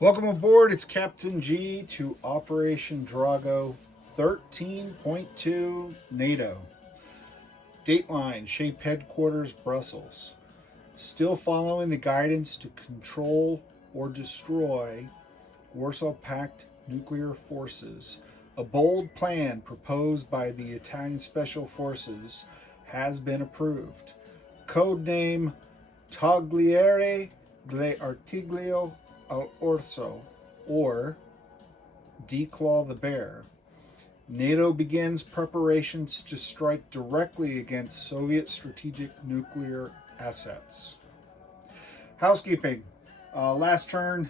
Welcome aboard. It's Captain G to Operation Drago 13.2 NATO. Dateline, Shape Headquarters, Brussels. Still following the guidance to control or destroy Warsaw Pact nuclear forces. A bold plan proposed by the Italian Special Forces has been approved. Codename Tagliere dell'Artiglio all'Orso, or Declaw the Bear. NATO begins preparations to strike directly against Soviet strategic nuclear assets. Housekeeping. Last turn,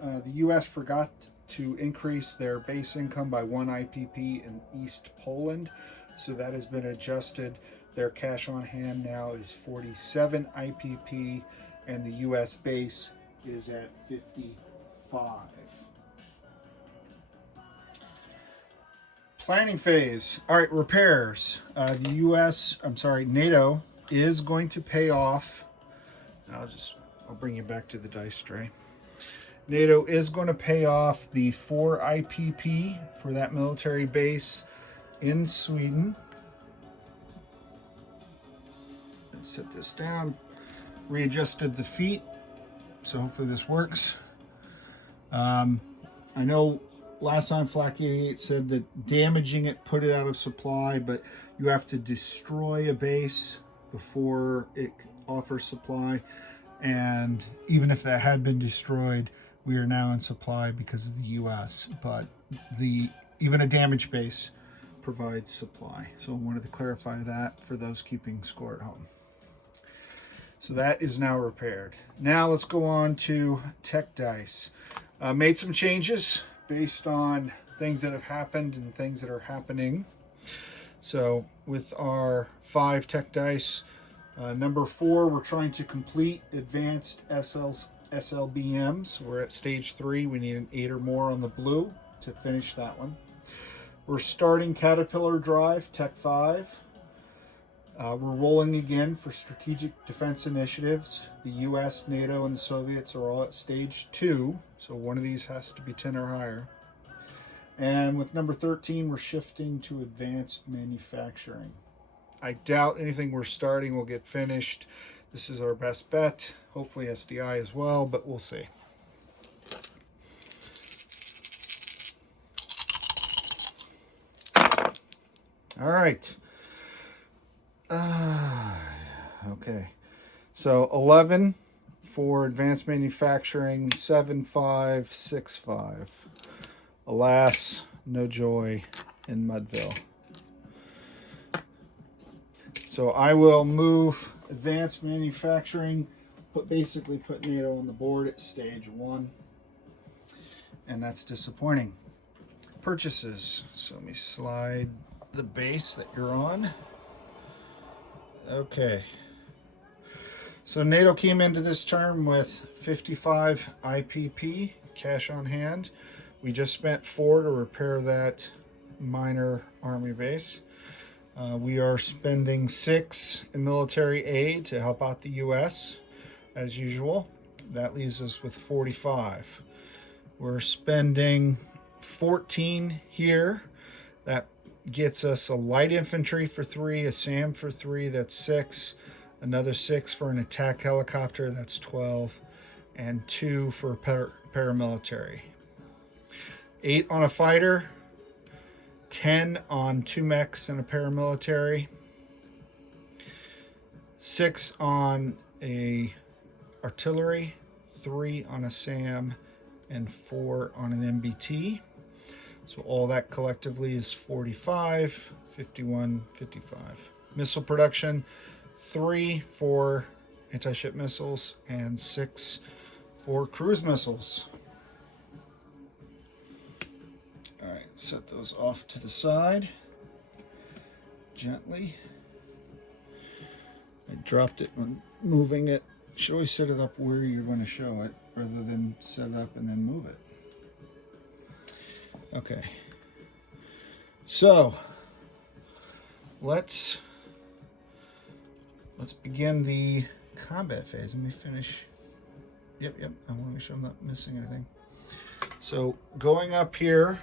the U.S. forgot to increase their base income by 1 IPP in East Poland, so that has been adjusted. Their cash on hand now is 47 IPP, and the U.S. base is at 55. Planning phase. All right, repairs. NATO is going to pay off. I'll bring you back to the dice tray. NATO is going to pay off the 4 IPP for that military base in Sweden. Let's set this down. Readjusted the feet, so hopefully this works. I know last time Flak 88 said that damaging it put it out of supply, but you have to destroy a base before it offers supply. And even if that had been destroyed, we are now in supply because of the US. But even a damaged base provides supply. So I wanted to clarify that for those keeping score at home. So that is now repaired. Now let's go on to tech dice. Made some changes based on things that have happened and things that are happening. So with our 5 tech dice, number 4, we're trying to complete advanced SLBMs. We're at stage 3. We need an 8 or more on the blue to finish that one. We're starting Caterpillar Drive, Tech 5. We're rolling again for strategic defense initiatives. The US, NATO, and the Soviets are all at stage 2, so one of these has to be 10 or higher. And with number 13, we're shifting to advanced manufacturing. I doubt anything we're starting will get finished. This is our best bet. Hopefully SDI as well, but we'll see. All right. Okay, so 11 for advanced manufacturing, 7565. Alas, no joy in Mudville. So I will move advanced manufacturing, basically put NATO on the board at stage 1, and that's disappointing. Purchases. So let me slide the base that you're on. Okay, so NATO came into this term with 55 IPP cash on hand. We just spent 4 to repair that minor army base. We are spending 6 in military aid to help out the US as usual. That leaves us with 45. We're spending 14 here. That gets us a light infantry for 3, a SAM for 3, that's 6, another 6 for an attack helicopter, that's 12, and 2 for paramilitary. 8 on a fighter, 10 on 2 mechs and a paramilitary, 6 on a artillery, 3 on a SAM, and 4 on an MBT. So all that collectively is 45, 51, 55. Missile production, 3 for anti-ship missiles and 6 for cruise missiles. All right, set those off to the side gently. I dropped it when moving it. You should always set it up where you're going to show it rather than set it up and then move it. Okay, so let's begin the combat phase. Let me finish. Yep. I want to make sure I'm not missing anything. So going up here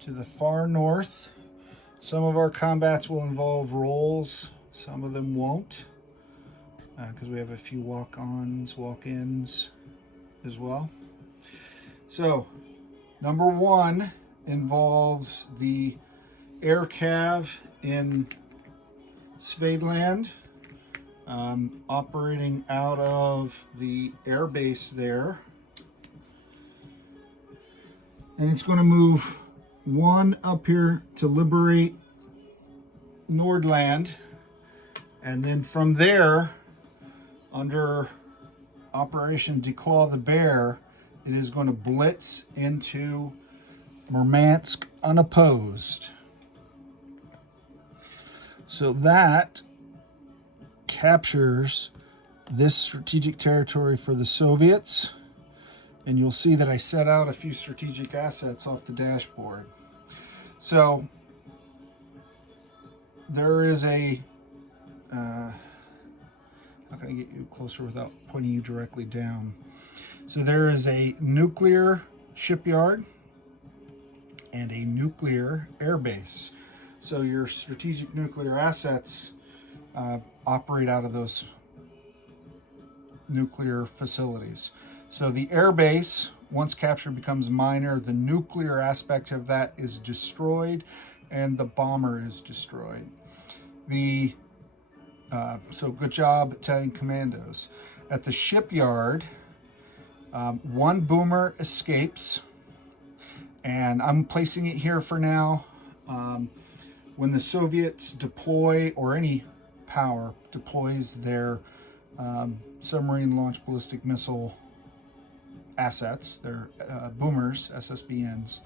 to the far north, some of our combats will involve rolls, some of them won't, because we have a few walk-ons, walk-ins as well. So number one involves the air cav in Svedland, operating out of the air base there. And it's going to move one up here to liberate Nordland. And then from there, under Operation Declaw the Bear, it is going to blitz into Murmansk unopposed. So that captures this strategic territory for the Soviets. And you'll see that I set out a few strategic assets off the dashboard. So there is a, how can I get you closer without pointing you directly down? So there is a nuclear shipyard and a nuclear airbase. So your strategic nuclear assets operate out of those nuclear facilities. So the airbase, once captured, becomes minor. The nuclear aspect of that is destroyed, and the bomber is destroyed. So good job, Italian commandos. At the shipyard, one boomer escapes, and I'm placing it here for now. When the Soviets deploy, or any power deploys their submarine launched ballistic missile assets, their boomers, SSBNs,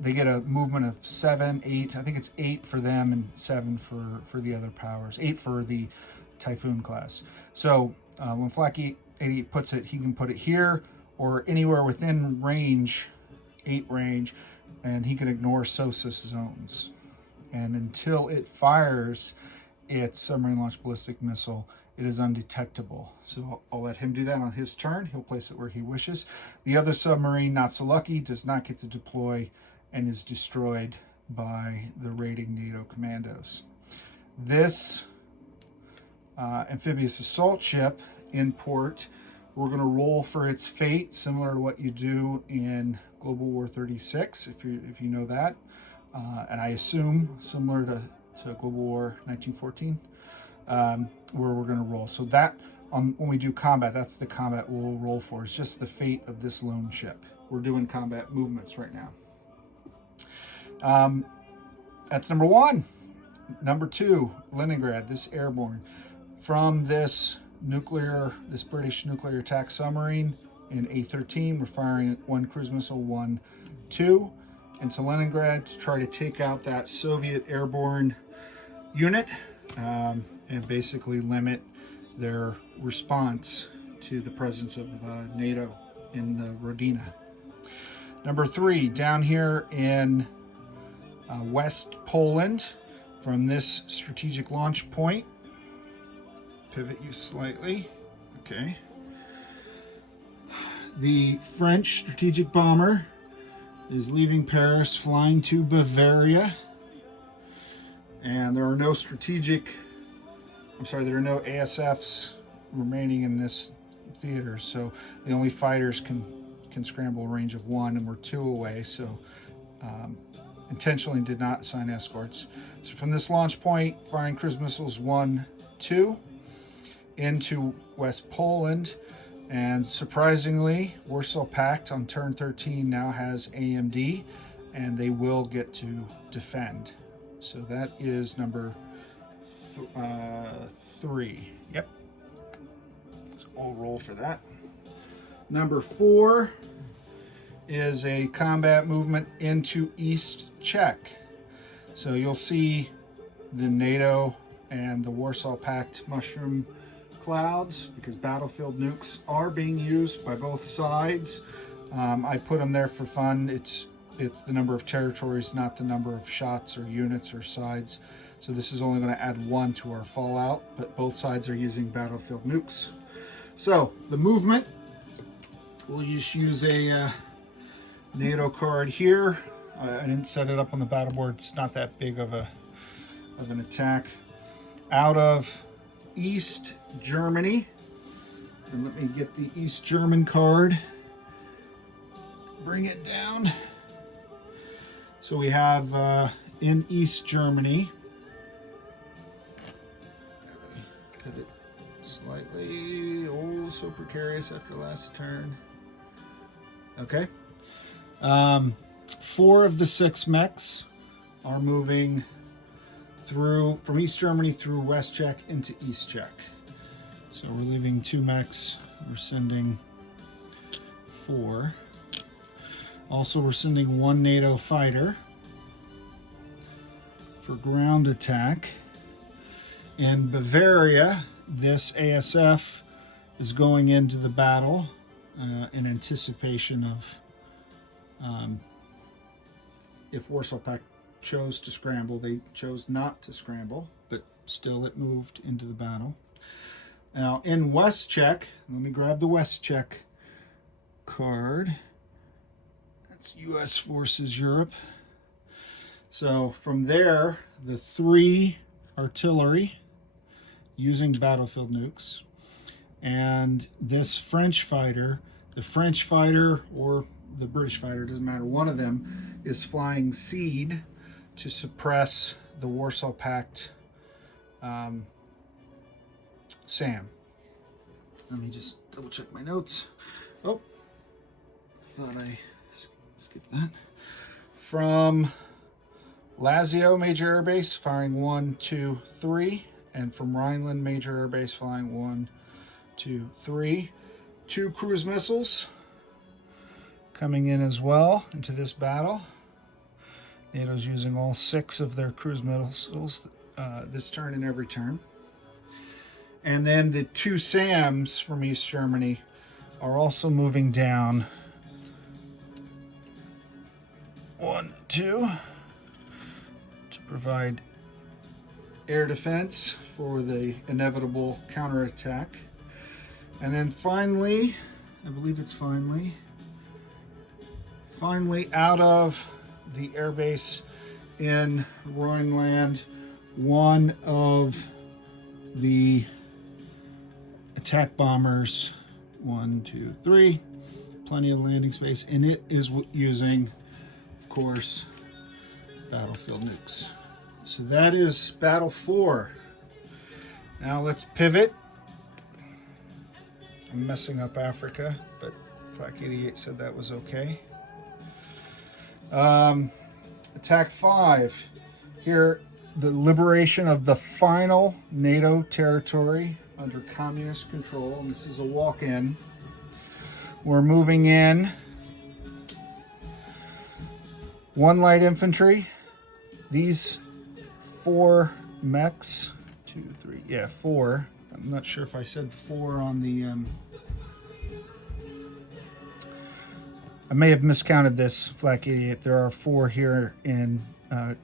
they get a movement of 7, 8. I think it's 8 for them and 7 for the other powers. 8 for the Typhoon class. So when Flak 88 puts it, he can put it here or anywhere within range, 8 range, and he can ignore SOSUS zones. And until it fires its submarine launched ballistic missile, it is undetectable. So I'll let him do that on his turn. He'll place it where he wishes. The other submarine, not so lucky, does not get to deploy and is destroyed by the raiding NATO commandos. This amphibious assault ship in port, we're going to roll for its fate, similar to what you do in Global War 36, if you know that. And I assume similar to Global War 1914. Where we're going to roll. So that, when we do combat, that's the combat we'll roll for. It's just the fate of this lone ship. We're doing combat movements right now. That's number one. Number two, Leningrad, this airborne. From this British nuclear attack submarine in A-13, we're firing 1 cruise missile, 1, 2, into Leningrad to try to take out that Soviet airborne unit. And basically limit their response to the presence of NATO in the Rodina. Number three, down here in West Poland, from this strategic launch point, pivot you slightly, okay. The French strategic bomber is leaving Paris, flying to Bavaria, and there are no ASFs remaining in this theater, so the only fighters can scramble a range of 1, and we're 2 away, so intentionally did not assign escorts. So from this launch point, firing cruise missiles 1, 2 into West Poland, and surprisingly, Warsaw Pact on turn 13 now has AMD, and they will get to defend. So that is number 3. Yep. So I'll roll for that. Number 4 is a combat movement into East Czech. So you'll see the NATO and the Warsaw Pact mushroom clouds because battlefield nukes are being used by both sides. I put them there for fun. It's the number of territories, not the number of shots or units or sides. So this is only going to add 1 to our fallout, but both sides are using battlefield nukes. So the movement we'll just use a NATO card here. I didn't set it up on the battle board. It's not that big of an attack. Out of East Germany. And let me get the East German card. Bring it down. So we have in East Germany. Hit it slightly. Oh, so precarious after last turn. Okay. 4 of the 6 mechs are moving through from East Germany through West Czech into East Czech. So we're leaving 2 mechs. We're sending 4. Also, we're sending 1 NATO fighter for ground attack. In Bavaria, this ASF is going into the battle in anticipation of if Warsaw Pact chose to scramble. They chose not to scramble, but still it moved into the battle. Now in West Czech, let me grab the West Czech card. That's U.S. Forces Europe. So from there, the 3 artillery using battlefield nukes, and this French fighter, the French fighter or the British fighter, doesn't matter, one of them is flying SEED to suppress the Warsaw Pact SAM. Let me just double check my notes. Oh, I thought I skipped that. From Lazio Major Air Base, firing 1, 2, 3. And from Rhineland Major Air Base, flying 1, 2, 3. 2 cruise missiles coming in as well into this battle. NATO's using all 6 of their cruise missiles this turn and every turn. And then the 2 SAMs from East Germany are also moving down. 1, 2, to provide air defense for the inevitable counterattack. And then finally, I believe it's finally out of the airbase in Rhineland, 1 of the attack bombers, 1, 2, 3, plenty of landing space, and it is using, of course, battlefield nukes. So that is battle 4. Now let's pivot. I'm messing up Africa, but Flak 88 said that was okay. Attack 5. Here, the liberation of the final NATO territory under communist control. And this is a walk-in. We're moving in 1 light infantry. These 4 mechs. 2, 3, yeah, 4. I'm not sure if I said 4 on the I may have miscounted this, Flak 88. There are 4 here in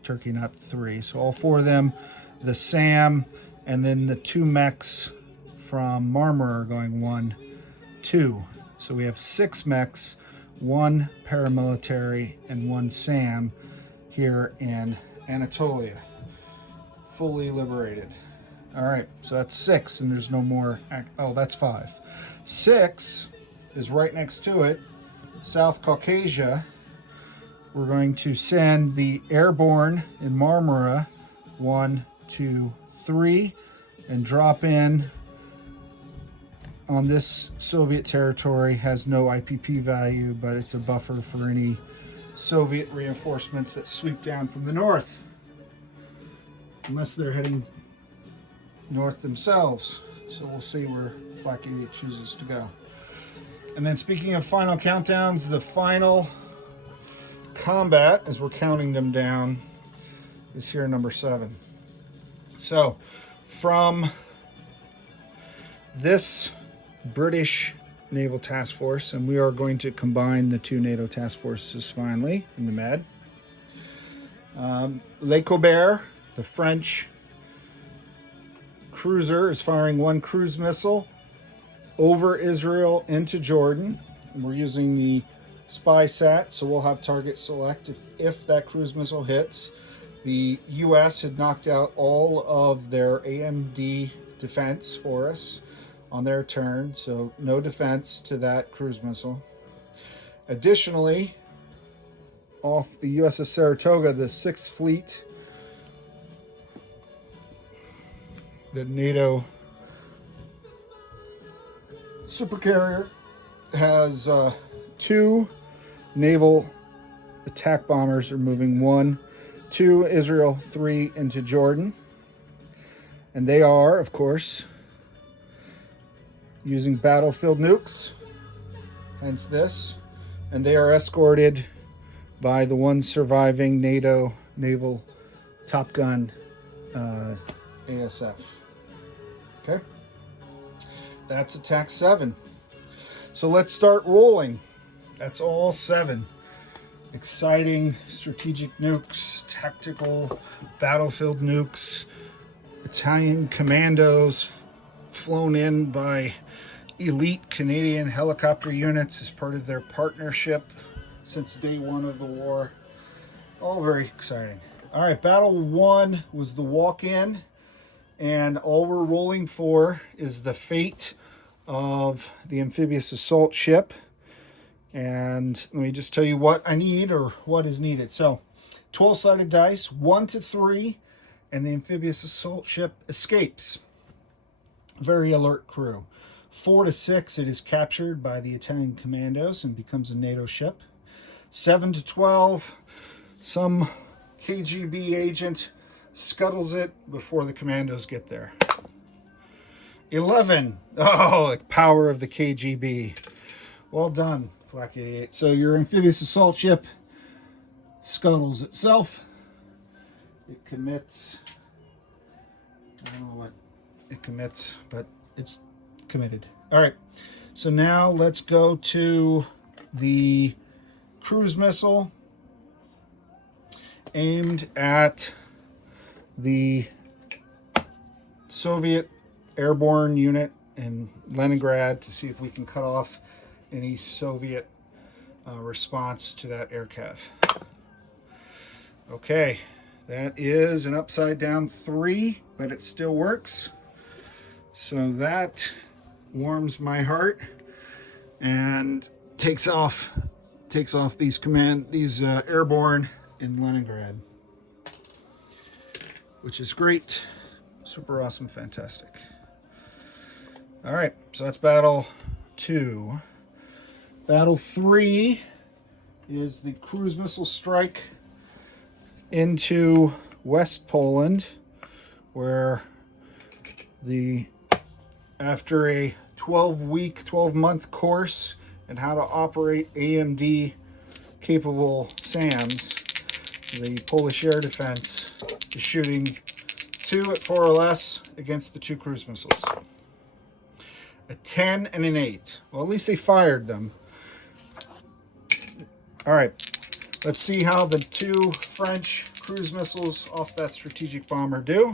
Turkey, not 3. So all 4 of them, the SAM, and then the 2 mechs from Marmara are going 1, 2. So we have 6 mechs, 1 paramilitary, and 1 SAM here in Anatolia. Fully liberated. All right, so that's 6, and there's no more. Oh, that's 5. 6 is right next to it. South Caucasia. We're going to send the airborne in Marmara, 1, 2, 3, and drop in on this Soviet territory. Has no IPP value, but it's a buffer for any Soviet reinforcements that sweep down from the north, unless they're heading north themselves. So we'll see where Flak 88 chooses to go. And then speaking of final countdowns, the final combat, as we're counting them down, is here number 7. So from this British Naval Task Force, and we are going to combine the 2 NATO task forces finally in the Med. Le Colbert, the French cruiser, is firing 1 cruise missile over Israel into Jordan. And we're using the spy sat, so we'll have target select if that cruise missile hits. The US had knocked out all of their AMD defense for us on their turn, so no defense to that cruise missile. Additionally, off the USS Saratoga, the 6th Fleet, the NATO supercarrier, has 2 naval attack bombers are moving, 1 to Israel, 3 into Jordan. And they are, of course, using battlefield nukes, hence this. And they are escorted by the one surviving NATO naval Top Gun ASF. Okay, that's attack 7. So let's start rolling. That's all 7. Exciting strategic nukes, tactical battlefield nukes, Italian commandos flown in by elite Canadian helicopter units as part of their partnership since day 1 of the war. All very exciting. All right, battle 1 was the walk-in, and all we're rolling for is the fate of the amphibious assault ship. And let me just tell you what I need, or what is needed. So 12-sided dice, 1 to 3, and the amphibious assault ship escapes. Very alert crew. 4 to 6, it is captured by the Italian commandos and becomes a NATO ship. 7 to 12, some KGB agent scuttles it before the commandos get there. 11, oh, the power of the KGB. Well done, Flak 88. So your amphibious assault ship scuttles itself. It commits, I don't know what it commits, but it's committed. All right, so now let's go to the cruise missile aimed at the Soviet airborne unit in Leningrad to see if we can cut off any Soviet response to that air cav. Okay, that is an upside down 3, but it still works. So that warms my heart and takes off these airborne in Leningrad, which is great, super awesome, fantastic. All right, so that's battle 2. Battle 3 is the cruise missile strike into West Poland, where after a 12-month course in how to operate AMD capable SAMs, the Polish air defense is shooting 2 at 4 or less against the 2 cruise missiles. A 10 and an 8. Well, at least they fired them. All right, let's see how the 2 French cruise missiles off that strategic bomber do.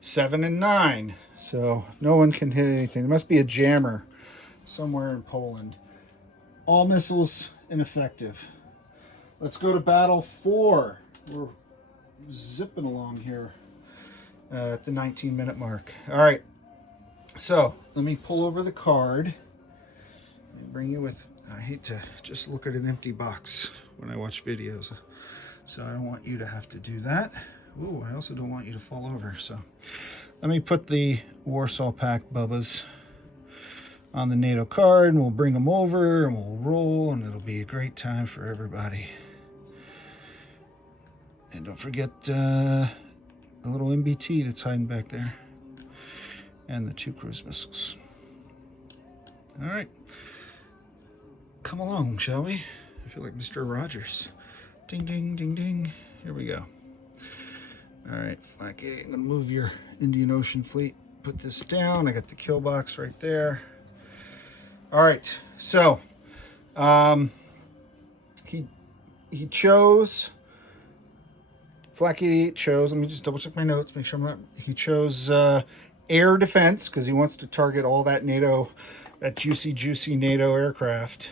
7 and 9. So no one can hit anything. There must be a jammer somewhere in Poland. All missiles ineffective. Let's go to battle 4. We're zipping along here at the 19-minute mark. All right. So let me pull over the card and bring you with. I hate to just look at an empty box when I watch videos, so I don't want you to have to do that. Ooh, I also don't want you to fall over. So let me put the Warsaw Pact Bubbas on the NATO card, and we'll bring them over and we'll roll, and it'll be a great time for everybody. And don't forget a little MBT that's hiding back there. And the 2 cruise missiles. All right. Come along, shall we? I feel like Mr. Rogers. Ding, ding, ding, ding. Here we go. All right, Flak 88, I'm gonna move your Indian Ocean fleet. Put this down. I got the kill box right there. All right, so he chose, Flak 88 chose, let me just double check my notes, make sure I'm not, he chose air defense because he wants to target all that NATO that juicy NATO aircraft.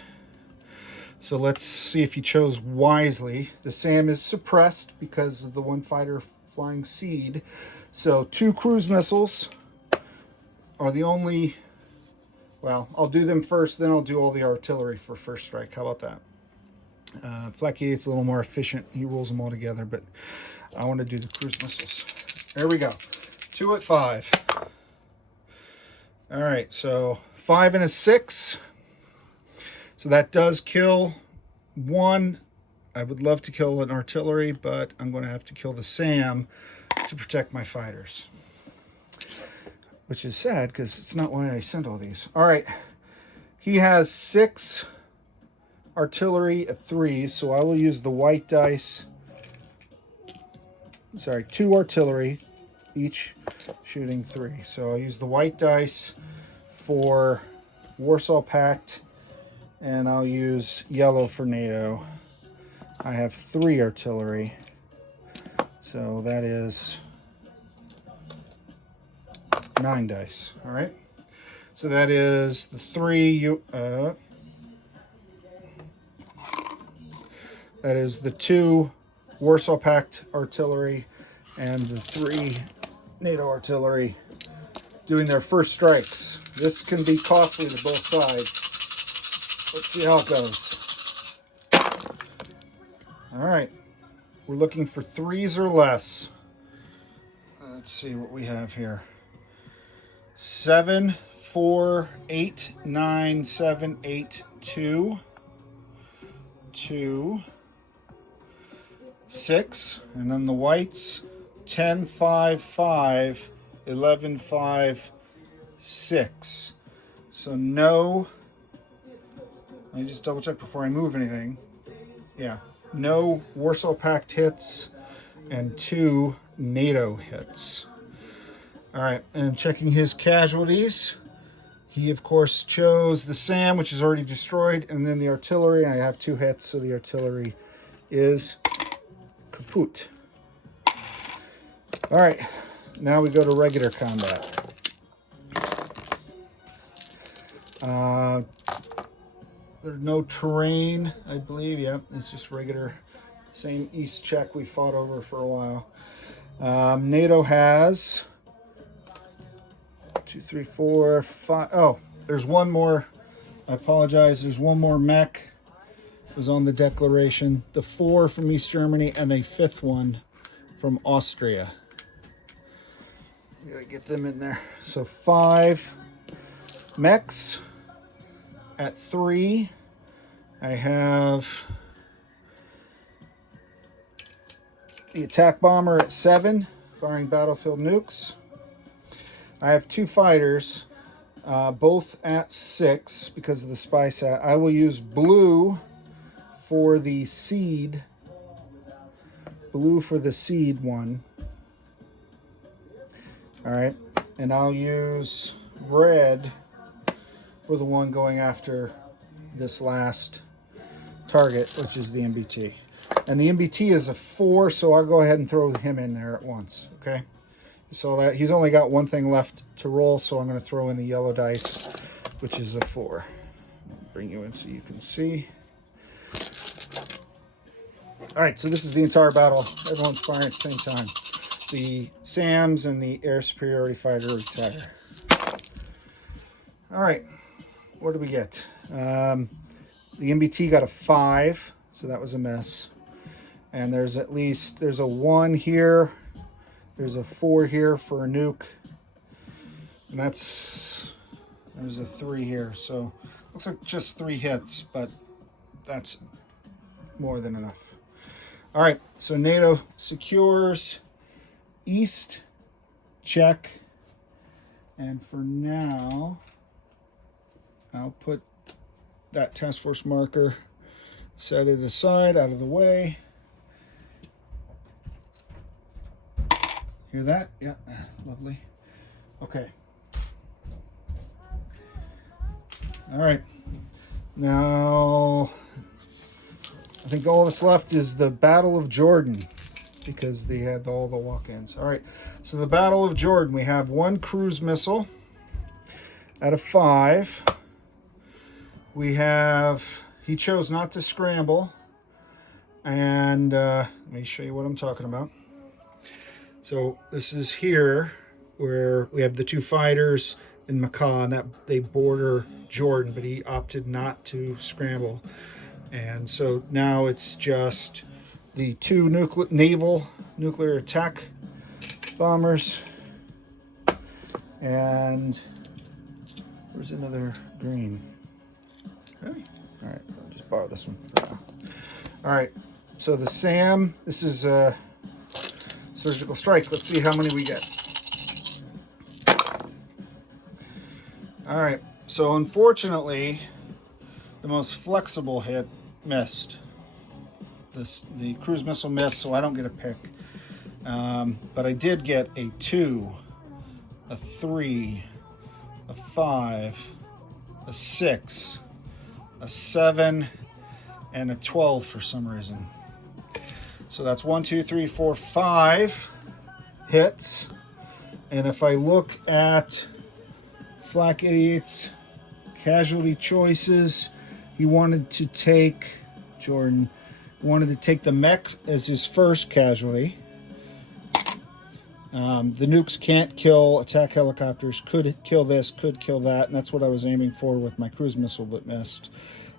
So let's see if he chose wisely. The SAM is suppressed because of the one fighter flying seed. So 2 cruise missiles are the only, well, I'll do them first, then I'll do all the artillery for first strike. How about that? Flak 88's a little more efficient. He rolls them all together, but I want to do the cruise missiles. There we go. 2 at 5. All right, so 5 and a 6. So that does kill 1. I would love to kill an artillery, but I'm going to have to kill the SAM to protect my fighters. Which is sad, because it's not why I sent all these. All right, he has 6 artillery at 3, so I will use the white dice. Sorry, 2 artillery, each shooting 3. So I'll use the white dice for Warsaw Pact, and I'll use yellow for NATO. I have 3 artillery, so that is 9 dice. All right, so that is the 3. That is the 2 Warsaw Pact artillery and the 3 NATO artillery doing their first strikes. This can be costly to both sides. Let's see how it goes. All right, we're looking for 3s or less. Let's see what we have here. 7, 4, 8, 9, 7, 8, 2, 2, 6, and then the whites, 10, 5, 5, 11, 5, 6. So no, let me just double check before I move anything. Yeah, no Warsaw Pact hits and 2 NATO hits. All right, and checking his casualties. He, of course, chose the SAM, which is already destroyed, and then the artillery. I have 2 hits, so the artillery is kaput. All right, now we go to regular combat. There's no terrain, I believe. Yep, it's just regular, same east check we fought over for a while. NATO has 2, 3, 4, 5. Oh, there's one more. I apologize. There's one more mech. It was on the declaration. The 4 from East Germany and a 5th one from Austria. Gotta get them in there. So 5 mechs at 3. I have the attack bomber at 7, firing battlefield nukes. I have 2 fighters, both at 6 because of the spy sat. I will use blue for the seed. Blue for the seed one. All right, and I'll use red for the one going after this last target, which is the MBT. And the MBT is a 4, so I'll go ahead and throw him in there at once, okay? So that he's only got 1 thing left to roll, so I'm going to throw in the yellow dice, which is a 4. I'll bring you in so you can see. All right, so this is the entire battle. Everyone's firing at the same time. The SAMs and the air superiority fighter retire. All right, what did we get? The MBT got a 5, so that was a mess. And there's a 1 here. There's a 4 here for a nuke. And there's a 3 here. So looks like just 3 hits, but that's more than enough. All right, so NATO secures east, check. And for now, I'll put that task force marker, set it aside, out of the way. Hear that? Yeah, lovely. Okay. All right. Now, I think all that's left is the Battle of Jordan, because they had all the walk-ins. All right, so the Battle of Jordan, we have 1 cruise missile at a 5. we have, he chose not to scramble. And let me show you what I'm talking about. So this is here where we have the two fighters and Macaw, and that they border Jordan, but he opted not to scramble. And so now it's just the two naval nuclear attack bombers. And where's another green? Really? All right, I'll just borrow this one for now. All right, so the SAM, this is surgical strikes. Let's see how many we get. All right, so unfortunately, the most flexible hit missed. The cruise missile missed, so I don't get a pick. But I did get a 2, a 3, a 5, a 6, a 7, and a 12 for some reason. So that's 1, 2, 3, 4, 5 hits. And if I look at Flak 88's casualty choices, he wanted to take, Jordan wanted to take the mech as his first casualty. The nukes can't kill attack helicopters, could kill this, could kill that, and that's what I was aiming for with my cruise missile but missed.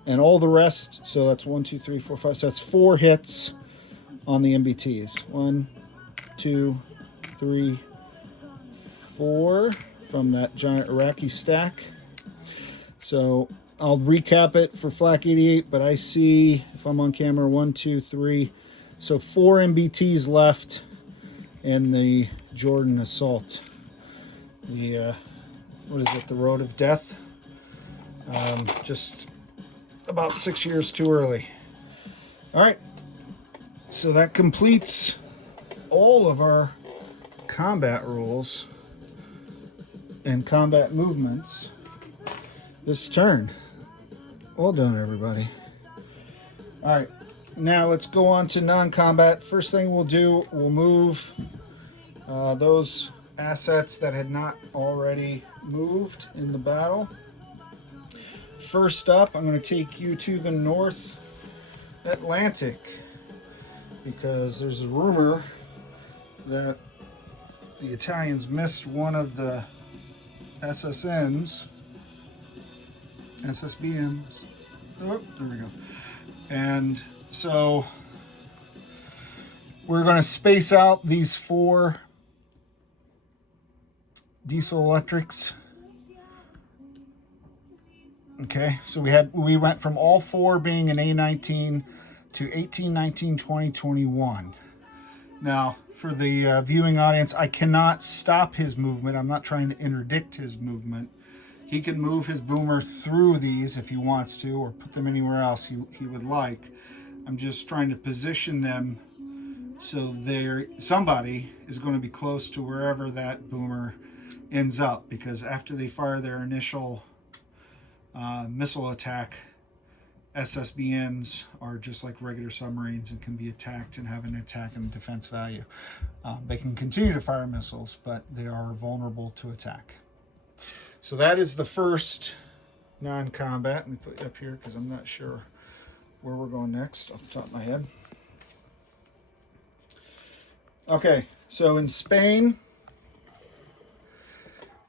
And all the rest, so that's 1, 2, 3, 4, 5, so that's 4 hits on the MBTs. 1, 2, 3, 4 from that giant Iraqi stack. So I'll recap it for Flak 88, but I see, if I'm on camera, 1, 2, 3, so 4 MBTs left in the Jordan assault. The what is it, the road of death? Just about 6 years too early. All right, so that completes all of our combat rules and combat movements this turn. Well done, everybody. All right, now let's go on to non-combat. First thing we'll do, we'll move those assets that had not already moved in the battle. First up, I'm going to take you to the North Atlantic because there's a rumor that the Italians missed one of the SSBMs. Oh, there we go. And so we're going to space out these 4 diesel electrics. Okay, so we went from all 4 being an A19 to 18, 19, 20, 21. Now, for the viewing audience, I cannot stop his movement. I'm not trying to interdict his movement. He can move his boomer through these if he wants to, or put them anywhere else he would like. I'm just trying to position them so somebody is going to be close to wherever that boomer ends up, because after they fire their initial missile attack, SSBNs are just like regular submarines and can be attacked and have an attack and defense value. They can continue to fire missiles, but they are vulnerable to attack. So that is the first non-combat. Let me put it up here because I'm not sure where we're going next off the top of my head. Okay, so in Spain,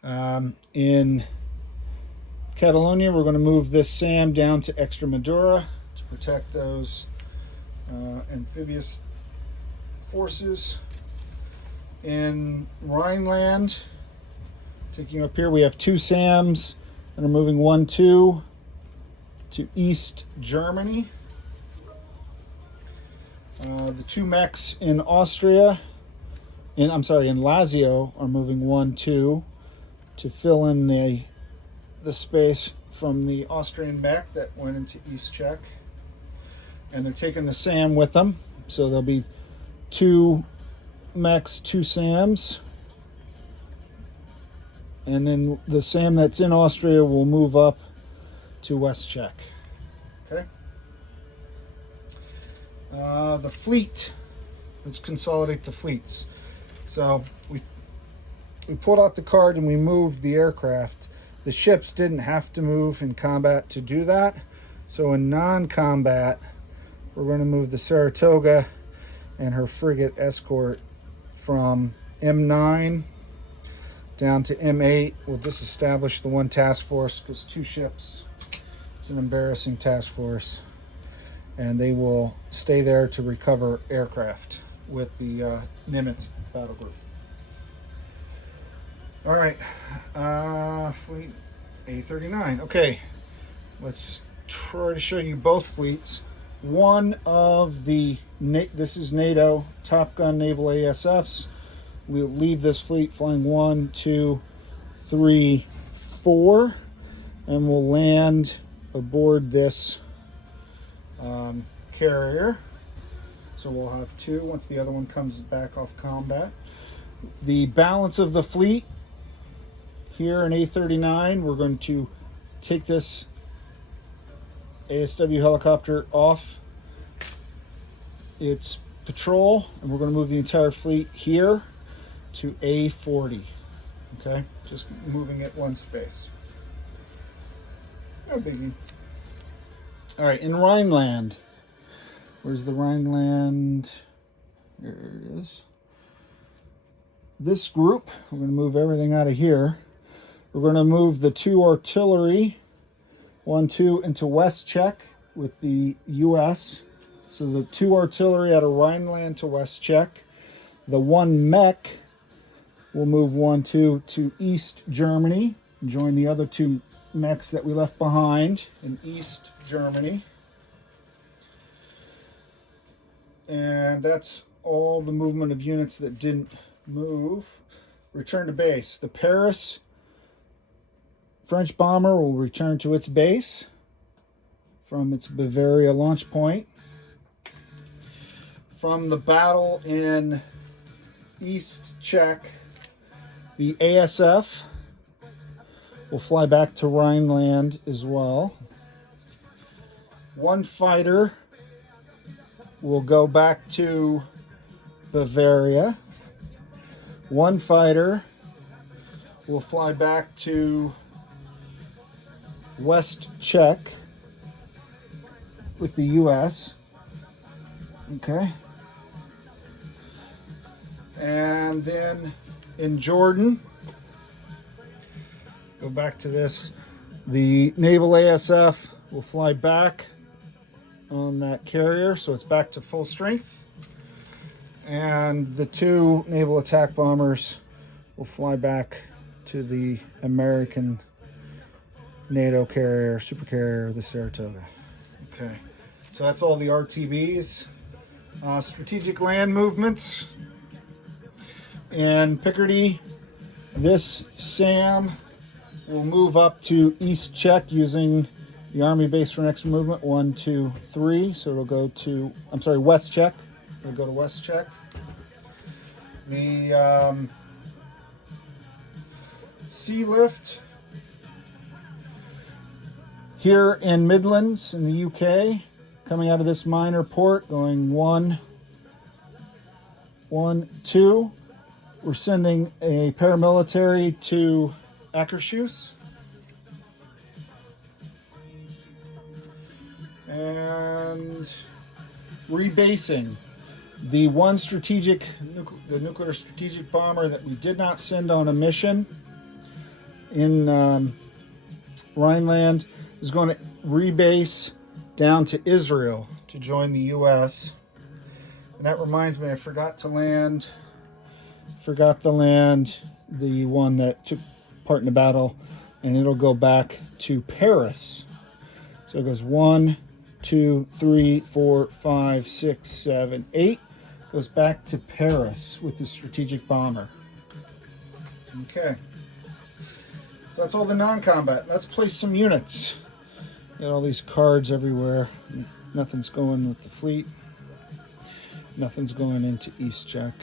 in Catalonia, we're going to move this SAM down to Extremadura to protect those amphibious forces. In Rhineland, taking up here, we have 2 SAMs that are moving 1, 2 to East Germany. The 2 mechs in Austria, in Lazio, are moving 1, 2 to fill in the space from the Austrian mech that went into East Czech. And they're taking the SAM with them, so there'll be 2 mechs, 2 SAMs. And then the SAM that's in Austria will move up to West Czech. Okay. The fleet. Let's consolidate the fleets. So we pulled out the card and we moved the aircraft. The ships didn't have to move in combat to do that. So in non-combat, we're going to move the Saratoga and her frigate escort from M9 down to M8. We'll disestablish the one task force because 2 ships, it's an embarrassing task force. And they will stay there to recover aircraft with the Nimitz battle group. All right, fleet A39. Okay, let's try to show you both fleets. One of the, this is NATO Top Gun Naval ASFs. We'll leave this fleet flying 1, 2, 3, 4, and we'll land aboard this carrier. So we'll have 2 once the other one comes back off combat. The balance of the fleet here in A39, we're going to take this ASW helicopter off its patrol, and we're going to move the entire fleet here to A40. Okay, just moving it one space. No biggie. All right, in Rhineland. Where's the Rhineland? There it is. This group, we're going to move everything out of here. We're going to move the 2 artillery, 1, 2, into WestCzech with the U.S. So the 2 artillery out of Rhineland to WestCzech. The 1 mech will move 1, 2 to East Germany. Join the other 2 mechs that we left behind in East Germany. And that's all the movement of units that didn't move. Return to base. The Paris French bomber will return to its base from its Bavaria launch point. From the battle in East Czech, the ASF will fly back to Rhineland as well. 1 fighter will go back to Bavaria. 1 fighter will fly back to West Czech with the U.S. Okay. And then in Jordan, go back to this, the Naval ASF will fly back on that carrier, so it's back to full strength. And the 2 naval attack bombers will fly back to the American NATO carrier, supercarrier, the Saratoga. Okay, so that's all the RTBs. Strategic land movements. In Picardy, this SAM will move up to East Czech using the Army base for next movement, 1, 2, 3. So it'll go to, I'm sorry, West Czech. It'll go to West Czech. The Sea Lift here in Midlands in the UK, coming out of this minor port, going 1, 1, 2. We're sending a paramilitary to Akershus. And rebasing the 1 strategic, the nuclear strategic bomber that we did not send on a mission in Rhineland is going to rebase down to Israel to join the U.S. And that reminds me, I forgot to land the one that took part in the battle, and it'll go back to Paris. So it goes 1, 2, 3, 4, 5, 6, 7, 8. Goes back to Paris with the strategic bomber. Okay. So that's all the non-combat. Let's place some units. Got all these cards everywhere. Nothing's going with the fleet. Nothing's going into East Czech.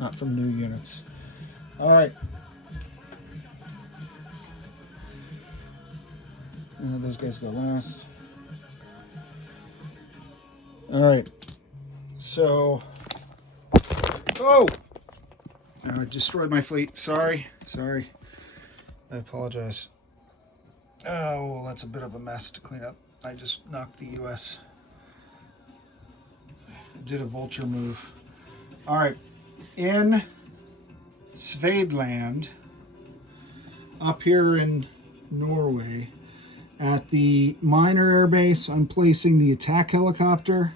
Not from new units. All right. Those guys go last. All right. So, oh, I destroyed my fleet. Sorry. I apologize. Oh, that's a bit of a mess to clean up. I just knocked the US. Did a vulture move. All right, in Svedland, up here in Norway, at the minor air base, I'm placing the attack helicopter.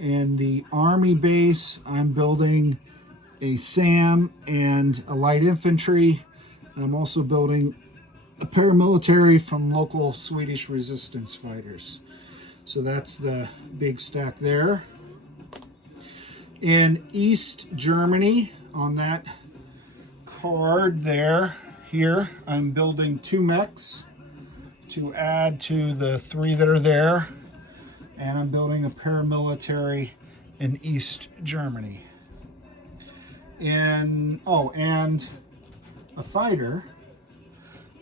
And the army base, I'm building a SAM and a light infantry. And I'm also building a paramilitary from local Swedish resistance fighters. So that's the big stack there. In East Germany, on that card there, here, I'm building 2 mechs to add to the 3 that are there. And I'm building a paramilitary in East Germany. And a fighter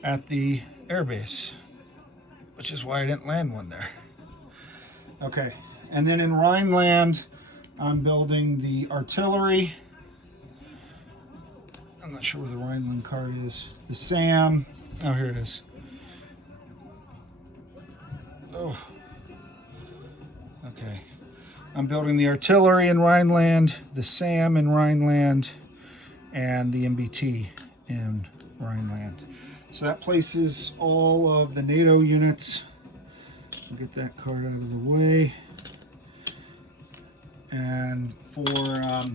at the airbase, which is why I didn't land one there. Okay, and then in Rhineland, I'm building the artillery. I'm not sure where the Rhineland card is. The SAM. Oh, here it is. Oh. Okay. I'm building the artillery in Rhineland, the SAM in Rhineland, and the MBT in Rhineland. So that places all of the NATO units. I'll get that card out of the way. And for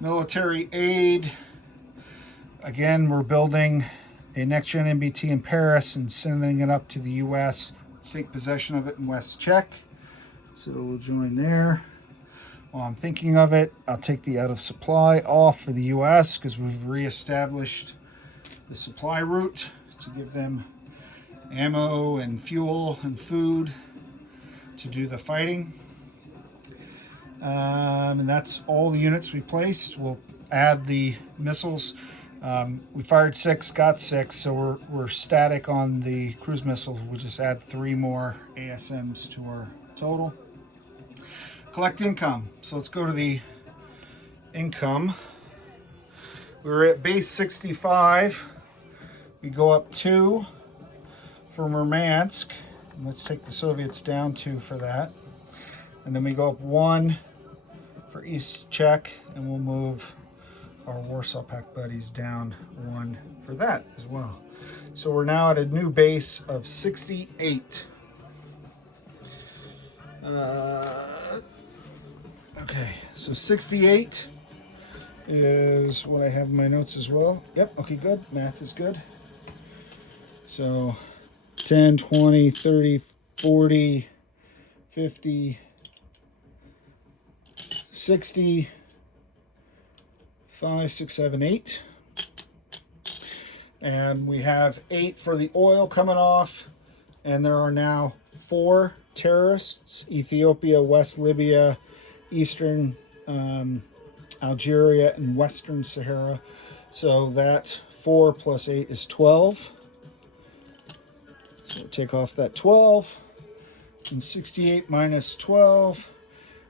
military aid, again, we're building a next-gen MBT in Paris and sending it up to the US. Take possession of it in West Czech. So we'll join there. While I'm thinking of it, I'll take the out of supply off for the US because we've reestablished the supply route to give them ammo and fuel and food to do the fighting. And that's all the units we placed. We'll add the missiles. We fired 6, got 6, so we're static on the cruise missiles. We'll just add 3 more ASMs to our total. Collect income. So let's go to the income. We were at base 65. We go up 2 for Murmansk. And let's take the Soviets down 2 for that. And then we go up 1 for East Czech, and we'll move our Warsaw Pact buddies down 1 for that as well. So we're now at a new base of 68. Okay, so 68 is what I have in my notes as well. Yep, okay, good. Math is good. So 10, 20, 30, 40, 50, 60, 5, 6, 7, 8. And we have 8 for the oil coming off. And there are now 4 terrorists: Ethiopia, West Libya, Eastern Algeria, and Western Sahara. So that 4 plus 8 is 12. So we'll take off that 12. And 68 minus 12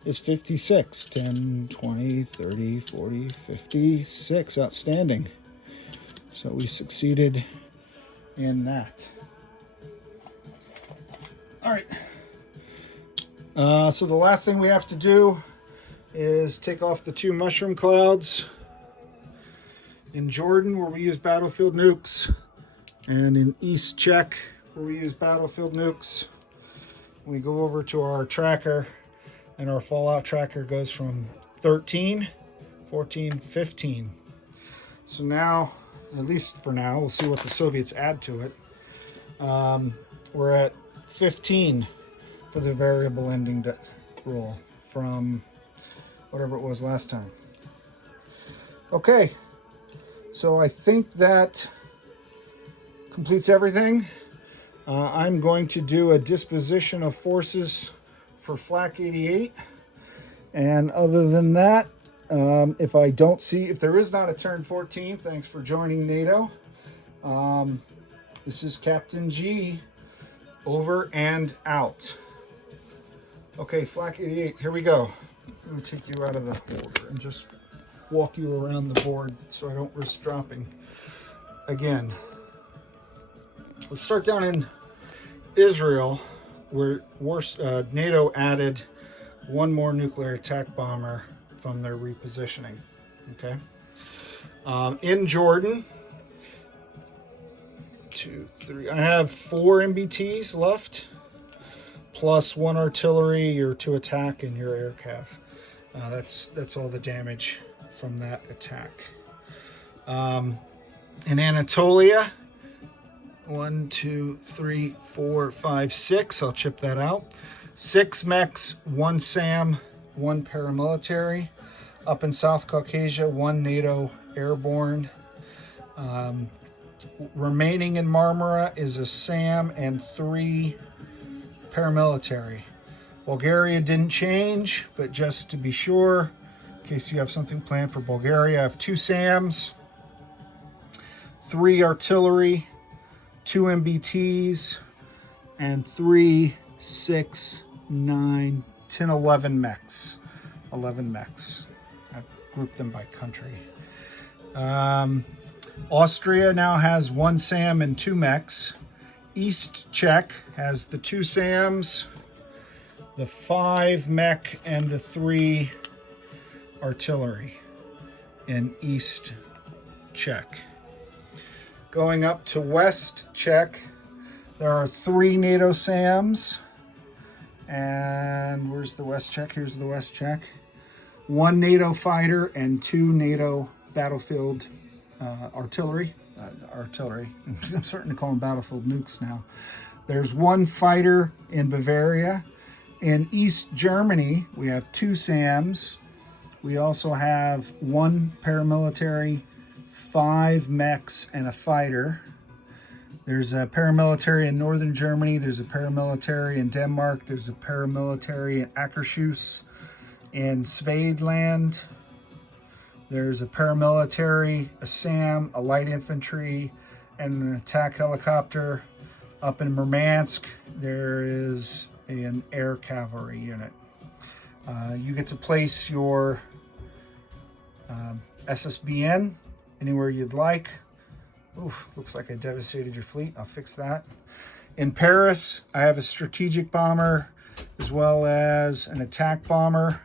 is 56. 10, 20, 30, 40, 56. Outstanding. So we succeeded in that. All right. So the last thing we have to do is take off the 2 mushroom clouds in Jordan, where we use battlefield nukes, and in East Czech, where we use battlefield nukes. We go over to our tracker, and our fallout tracker goes from 13, 14, 15. So now, at least for now, we'll see what the Soviets add to it. We're at 15 for the variable ending roll from whatever it was last time. Okay, so I think that completes everything. I'm going to do a disposition of forces for Flak 88. And other than that, if there is not a turn 14, thanks for joining NATO. This is Captain G, over and out. Okay, Flak 88, here we go. I'm going to take you out of the order and just walk you around the board so I don't risk dropping again. Let's start down in Israel, where NATO added one more nuclear attack bomber from their repositioning. Okay. In Jordan, 2, 3. I have 4 MBTs left, plus 1 artillery, your 2 attack, and your air cav. That's all the damage from that attack. In Anatolia, 1, 2, 3, 4, 5, 6. I'll chip that out. 6 mechs, 1 SAM, 1 paramilitary. Up in South Caucasia, 1 NATO airborne. Remaining in Marmara is a SAM and 3 paramilitary. Bulgaria didn't change, but just to be sure, in case you have something planned for Bulgaria, I have 2 SAMs, 3 artillery, 2 MBTs, and 3, 6, 9, 10, 11 mechs. 11 mechs. I've grouped them by country. Austria now has 1 SAM and 2 mechs. East Czech has the 2 SAMs, the 5 mech, and the 3 artillery in East Czech. Going up to West Czech, there are 3 NATO SAMs. And where's the West Czech? Here's the West Czech. 1 NATO fighter and 2 NATO battlefield artillery. I'm starting to call them battlefield nukes now. There's 1 fighter in Bavaria. In East Germany, we have 2 SAMs. We also have 1 paramilitary, 5 mechs, and a fighter. There's a paramilitary in Northern Germany. There's a paramilitary in Denmark. There's a paramilitary in Akershus in Svedland. There's a paramilitary, a SAM, a light infantry, and an attack helicopter. Up in Murmansk, there is an air cavalry unit. You get to place your SSBN anywhere you'd like. Oof, looks like I devastated your fleet. I'll fix that. In Paris, I have a strategic bomber as well as an attack bomber,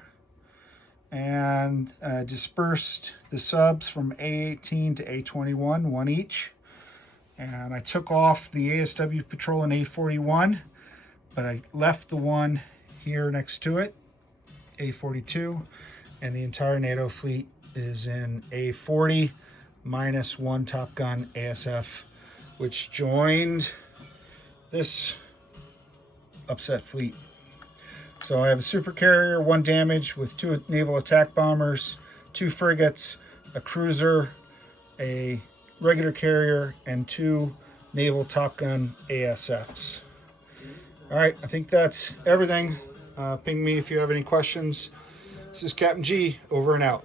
and dispersed the subs from A18 to A21, 1 each. And I took off the ASW patrol in A41, but I left the one here next to it, A42, and the entire NATO fleet is in A40, minus 1 Top Gun ASF, which joined this upset fleet. So I have a super carrier, 1 damage with 2 naval attack bombers, 2 frigates, a cruiser, a regular carrier, and 2 naval Top Gun ASFs. All right, I think that's everything. Ping me if you have any questions. This is Captain G, over and out.